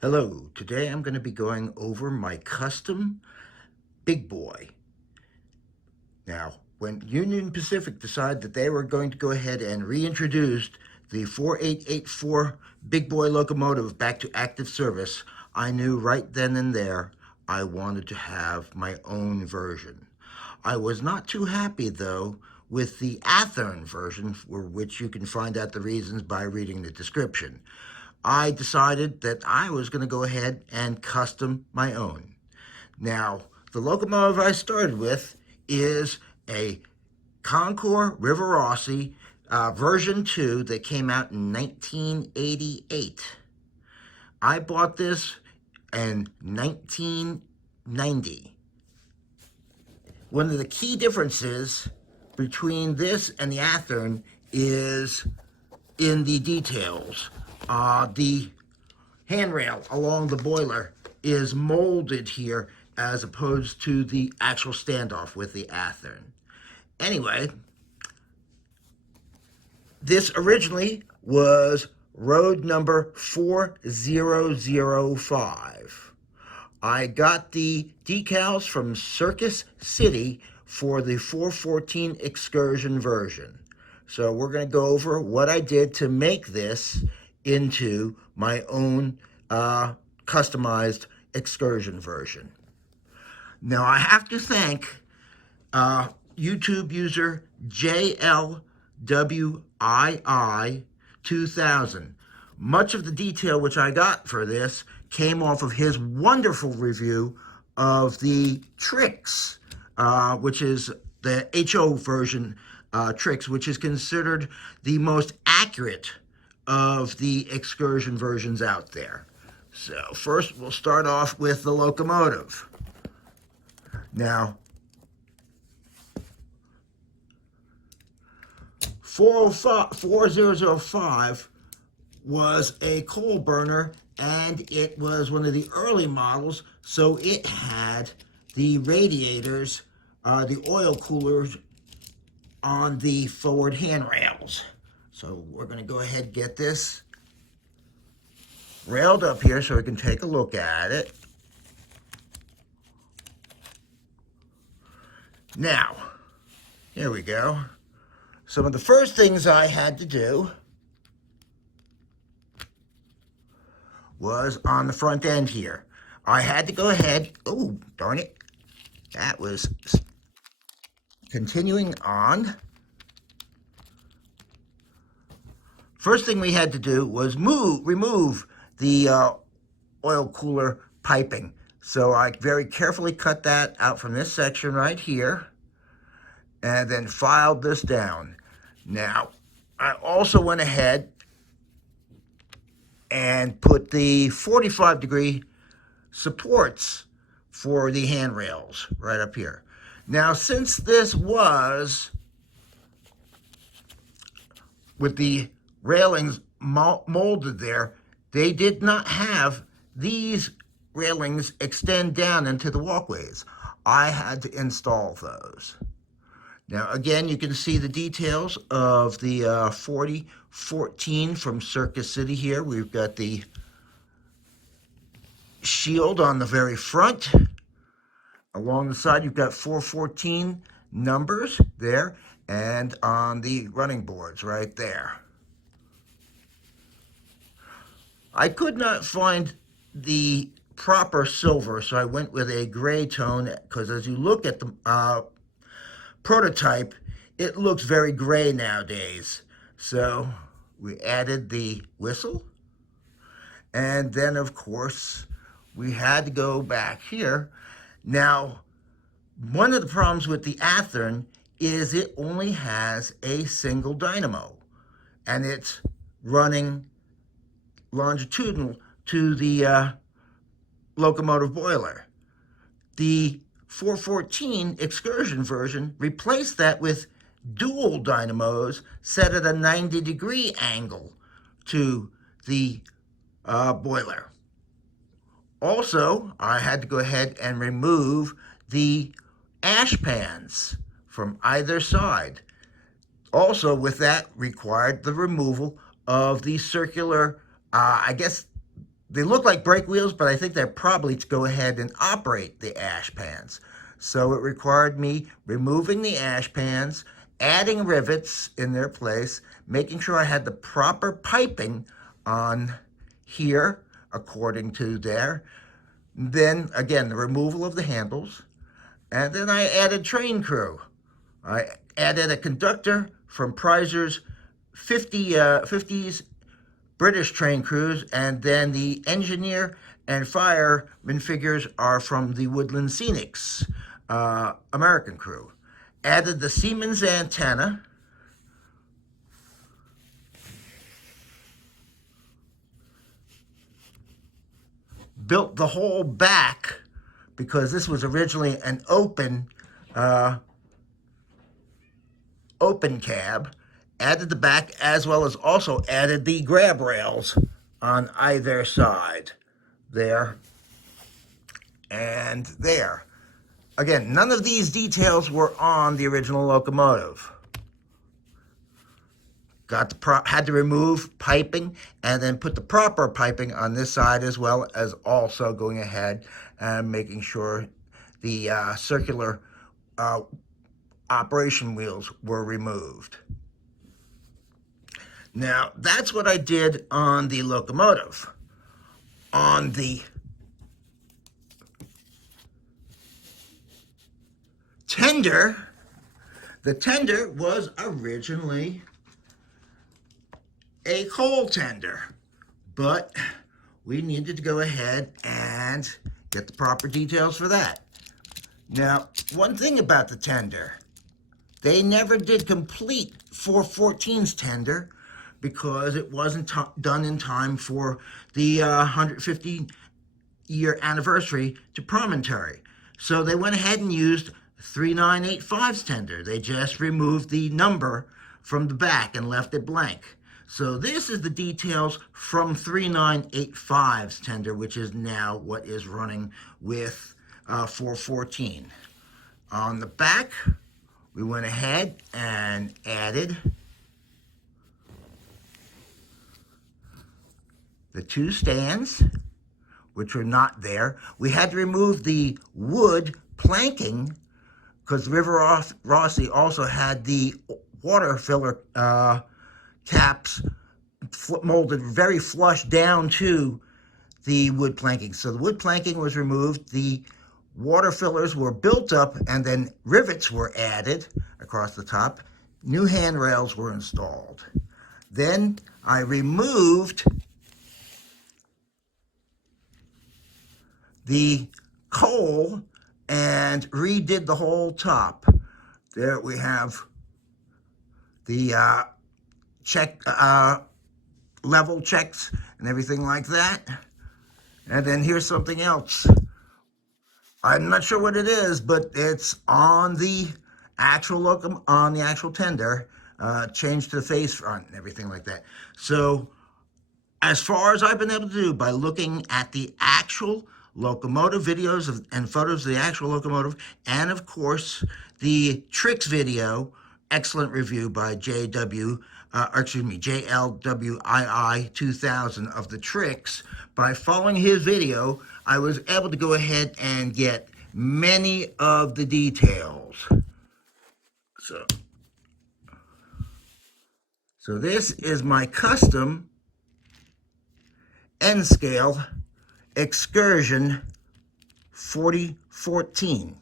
Hello, today I'm going to be going over my custom big boy. Now, when Union Pacific decided that they were going to go ahead and reintroduce the 4884 big boy locomotive back to active service, I knew right then and there I wanted to have my own version. I was not too happy, though, with the Athearn version, for which you can find out the reasons by reading the description. I decided that I was going to go ahead and custom my own. Now, the locomotive I started with is a Concord River Rossi version 2 that came out in 1988. I bought this in 1990. One of the key differences between this and the Athearn is in the details. The handrail along the boiler is molded here as opposed to the actual standoff with the Athearn. Anyway, this originally was road number 4005. I got the decals from Circus City for the 414 Excursion version. So we're going to go over what I did to make this into my own customized Excursion version. Now I have to thank YouTube user JLWII2000. Much of the detail which I got for this came off of his wonderful review of the Tricks, which is the HO version Tricks, which is considered the most accurate of the Excursion versions out there. So first we'll start off with the locomotive. Now, 4005 was a coal burner, and it was one of the early models, so it had the radiators, the oil coolers on the forward handrails. So we're going to go ahead and get this railed up here so we can take a look at it. Now, here we go. Some of the first things I had to do was on the front end here. I had to go ahead, oh, darn it, that was continuing on. First thing we had to do was remove the oil cooler piping. So I very carefully cut that out from this section right here and then filed this down. Now, I also went ahead and put the 45-degree supports for the handrails right up here. Now, since this was with the railings molded there, they did not have these railings extend down into the walkways. I had to install those. Now, again, you can see the details of the 4014 from Circus City here. We've got the shield on the very front. Along the side, you've got 414 numbers there, and on the running boards right there. I could not find the proper silver, so I went with a gray tone, because as you look at the prototype, it looks very gray nowadays. So we added the whistle, and then of course we had to go back here. Now, one of the problems with the Athearn is it only has a single dynamo, and it's running longitudinal to the locomotive boiler. The 414 Excursion version replaced that with dual dynamos set at a 90-degree angle to the boiler. Also, I had to go ahead and remove the ash pans from either side. Also, with that required the removal of the circular, I guess they look like brake wheels, but I think they're probably to go ahead and operate the ash pans. So it required me removing the ash pans, adding rivets in their place, making sure I had the proper piping on here according to there. Then again, the removal of the handles. And then I added train crew. I added a conductor from Prizer's 50s British train crews, and then the engineer and fireman figures are from the Woodland Scenics American crew. Added the Siemens antenna. Built the whole back because this was originally an open cab. Added the back as well as also added the grab rails on either side, there and there. Again, none of these details were on the original locomotive. Had to remove piping and then put the proper piping on this side, as well as also going ahead and making sure the circular operation wheels were removed. Now, that's what I did on the locomotive. On the tender, the tender was originally a coal tender, but we needed to go ahead and get the proper details for that. Now, one thing about the tender, they never did complete 414's tender because it wasn't done in time for the 150-year anniversary to Promontory. So they went ahead and used 3985's tender. They just removed the number from the back and left it blank. So this is the details from 3985's tender, which is now what is running with 414. On the back, we went ahead and added the two stands, which were not there. We had to remove the wood planking because River Rossi also had the water filler caps molded very flush down to the wood planking. So the wood planking was removed, the water fillers were built up, and then rivets were added across the top. New handrails were installed. Then I removed the coal and redid the whole top. There we have the level checks and everything like that. And then here's something else. I'm not sure what it is, but it's on the actual tender, changed to the face front and everything like that. So as far as I've been able to do by looking at the actual locomotive videos and photos of the actual locomotive, and of course the tricks video, excellent review by JLWII 2000 of the tricks. By following his video, I was able to go ahead and get many of the details. So this is my custom N scale Excursion 4014.